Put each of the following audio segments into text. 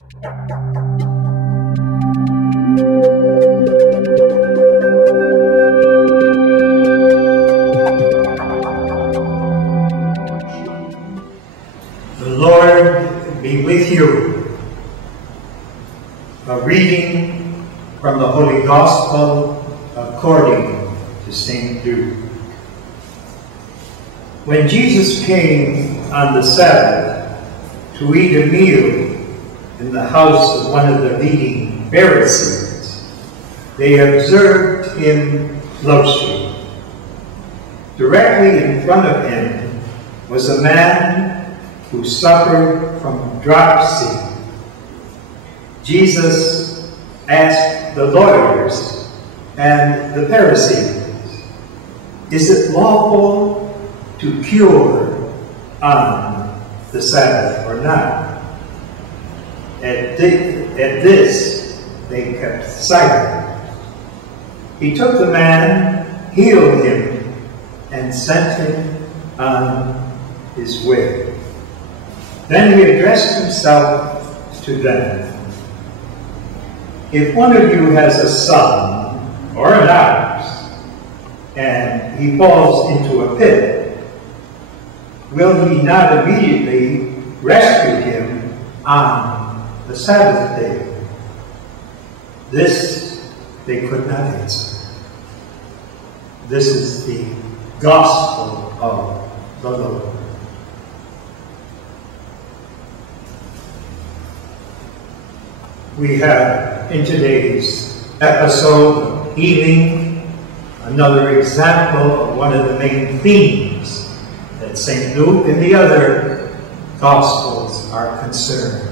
The Lord be with you. A reading from the Holy Gospel according to St. Luke. When Jesus came on the Sabbath to eat a meal in the house of one of the leading Pharisees, they observed him closely. Directly in front of him was a man who suffered from dropsy. Jesus asked the lawyers and the Pharisees, "Is it lawful to cure on the Sabbath or not?" At this, they kept silent. He took the man, healed him, and sent him on his way. Then he addressed himself to them. "If one of you has a son or an ox, and he falls into a pit, will he not immediately rescue him on the Sabbath day?" This they could not answer. This is the gospel of the Lord. We have in today's episode of healing another example of one of the main themes that St. Luke and the other Gospels are concerned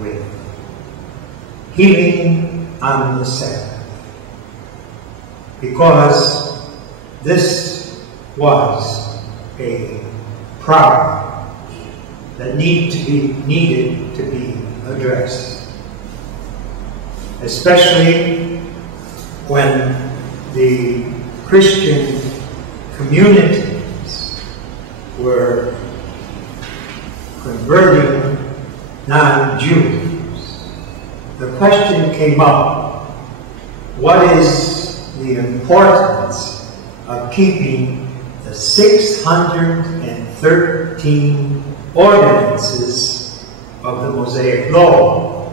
with. Healing on the Sabbath. Because this was a problem that needed to be addressed. Especially when the Christian communities were converting non-Jews. The question came up, what is the importance of keeping the 613 ordinances of the Mosaic Law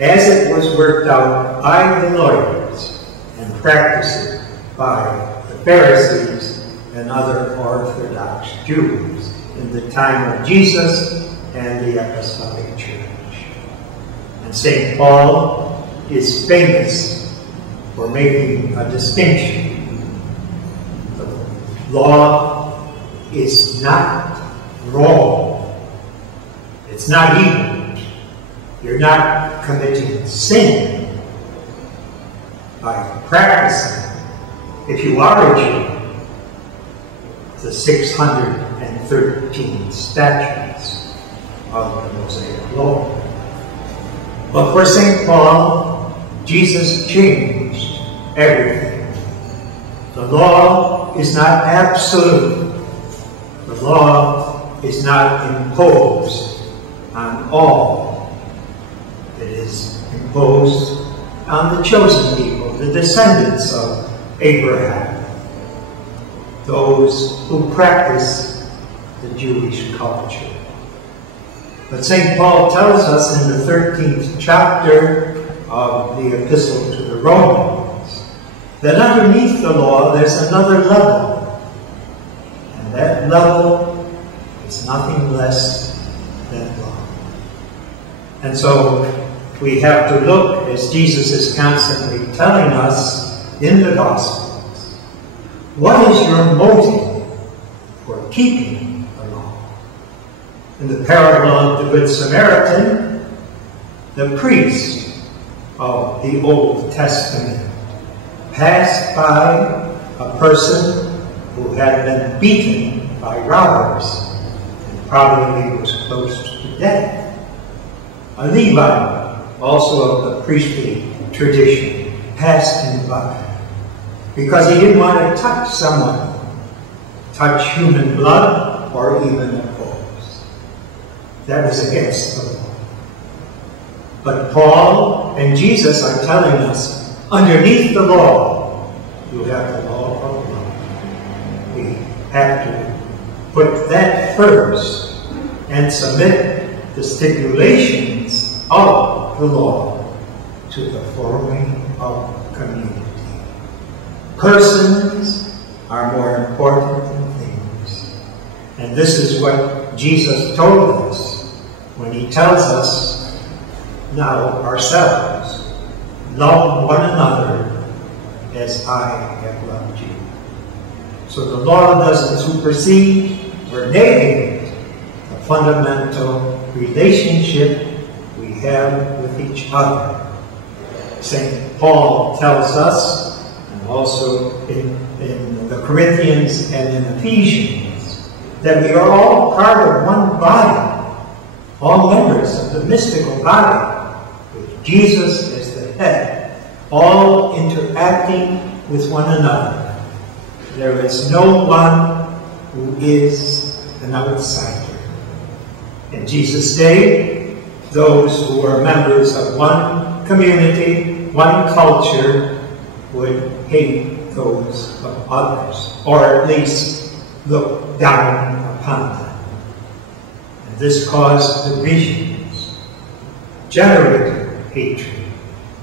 as it was worked out by the lawyers and practiced by the Pharisees and other Orthodox Jews in the time of Jesus and the Apostolic Church. And St. Paul is famous for making a distinction. The law is not wrong. It's not evil. You're not committing sin by practicing. If you are a Jew, the 613 statutes of the Mosaic Law. But for St. Paul, Jesus changed everything. The law is not absolute. The law is not imposed on all. It is imposed on the chosen people, the descendants of Abraham, those who practice the Jewish culture. But St. Paul tells us in the 13th chapter of the Epistle to the Romans that underneath the law there's another level. And that level is nothing less than love. And so we have to look, as Jesus is constantly telling us in the Gospels, what is your motive for keeping the law? In the parable of the Good Samaritan, the priest of the Old Testament passed by a person who had been beaten by robbers and probably was close to death. A Levite, also of the priestly tradition, passed him by because he didn't want to touch someone, touch human blood or even a corpse. That was against the law. But Paul and Jesus are telling us, underneath the law, you have the law of love. We have to put that first and submit the stipulations of the law to the forming of community. Persons are more important than things. And this is what Jesus told us when he tells us now ourselves, love one another as I have loved you. So the law doesn't supersede or negate the fundamental relationship we have with each other. St. Paul tells us, and also in the Corinthians and in Ephesians, that we are all part of one body, all members of the mystical body, with Jesus as the head, all interacting with one another. There is no one who is an outsider. In Jesus' day, those who are members of one community, one culture, would hate those of others, or at least look down upon them. And this caused divisions, generated hatred,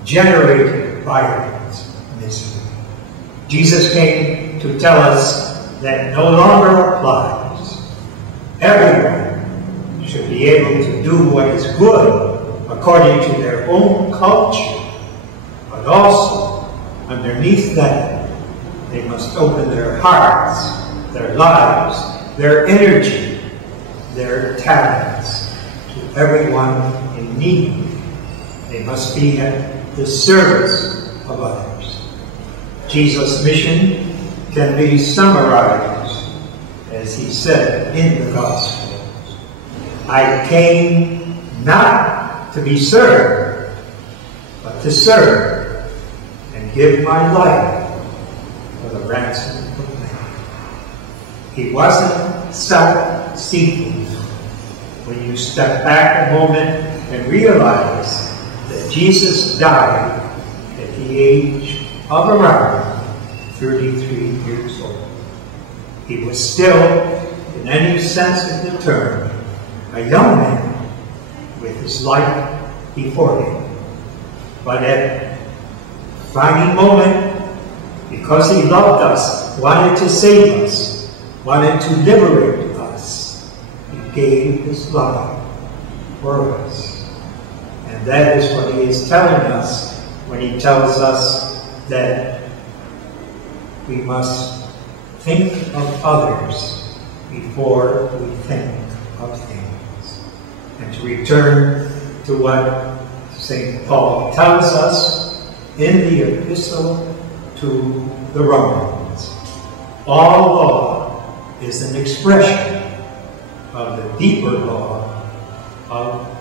generated violence, misery. Jesus came to tell us that no longer applies. Everyone should be able to do what is good according to their own culture, but also, underneath that, they must open their hearts, their lives, their energy, their talents to everyone in need. They must be at the service of others. Jesus' mission can be summarized as he said in the Gospels. I came not to be served, but to serve and give my life for the ransom of many. He wasn't self-seeking. When you step back a moment and realize that Jesus died at the age of around 33 years old. He was still, in any sense of the term, a young man with his life before him. But at the final moment, because he loved us, wanted to save us, wanted to liberate us, he gave his life for us. And that is what he is telling us when he tells us that we must think of others before we think of things. And to return to what St. Paul tells us in the Epistle to the Romans, all law is an expression of the deeper law of